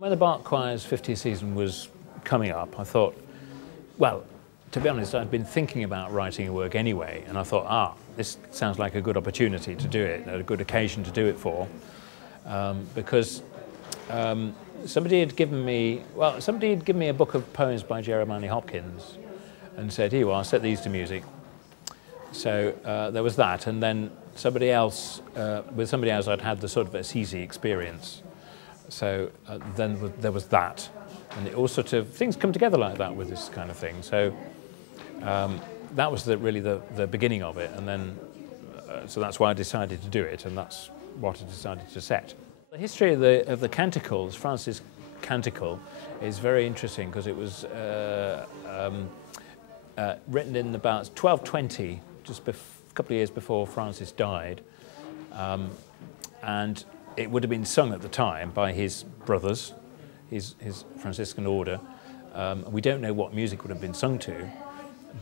When the Bach Choir's 50th season was coming up, I thought, well, to be honest, I'd been thinking about writing a work anyway, and I thought, this sounds like a good opportunity to do it, a good occasion to do it for, because somebody had given me a book of poems by Jeremiah Hopkins and said, here you are, set these to music. So there was that, and then with somebody else I'd had the sort of Assisi experience. So then there was that, and it all sort of, things come together like that with this kind of thing. So that was really the beginning of it, and then so that's why I decided to do it, and that's what I decided to set. The history of the canticles, Francis' canticle, is very interesting because it was written in about 1220, just a couple of years before Francis died, and it would have been sung at the time by his brothers, his Franciscan order. We don't know what music would have been sung to,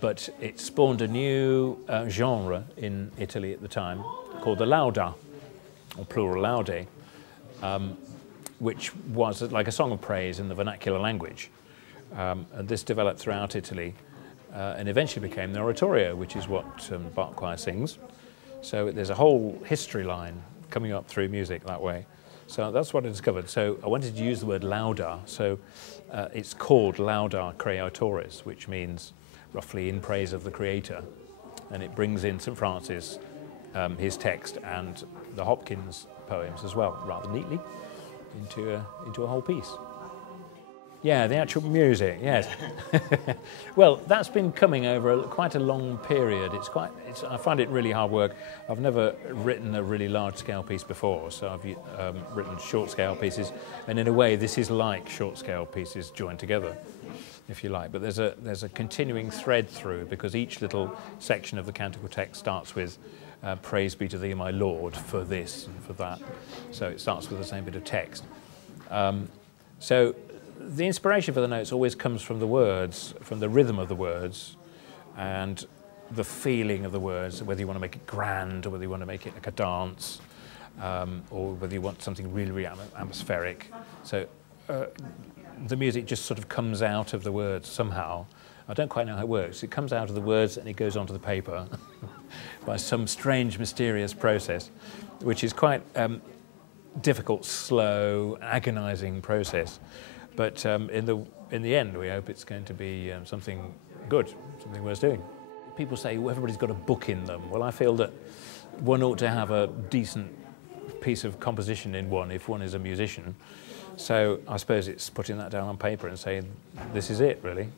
but it spawned a new genre in Italy at the time called the Lauda, or plural laude, which was like a song of praise in the vernacular language. And this developed throughout Italy and eventually became the oratorio, which is what Bach choir sings. So there's a whole history line coming up through music that way. So that's what I discovered. So I wanted to use the word lauda, so it's called Lauda Creatoris, which means roughly in praise of the Creator. And it brings in St. Francis, his text, and the Hopkins poems as well, rather neatly, into a whole piece. Yeah, the actual music, yes. Well, that's been coming over quite a long period. I find it really hard work. I've never written a really large-scale piece before, so I've written short-scale pieces, and in a way, this is like short-scale pieces joined together, if you like. But there's a continuing thread through, because each little section of the canticle text starts with "Praise be to thee, my Lord," for this and for that. So it starts with the same bit of text. So the inspiration for the notes always comes from the words, from the rhythm of the words, and the feeling of the words, whether you want to make it grand or whether you want to make it like a dance, or whether you want something really, really atmospheric. So the music just sort of comes out of the words somehow. I don't quite know how it works. It comes out of the words and it goes onto the paper by some strange, mysterious process, which is quite difficult, slow, agonizing process. But in the end, we hope it's going to be something good, something worth doing. People say, well, everybody's got a book in them. Well, I feel that one ought to have a decent piece of composition in one if one is a musician. So I suppose it's putting that down on paper and saying, this is it, really.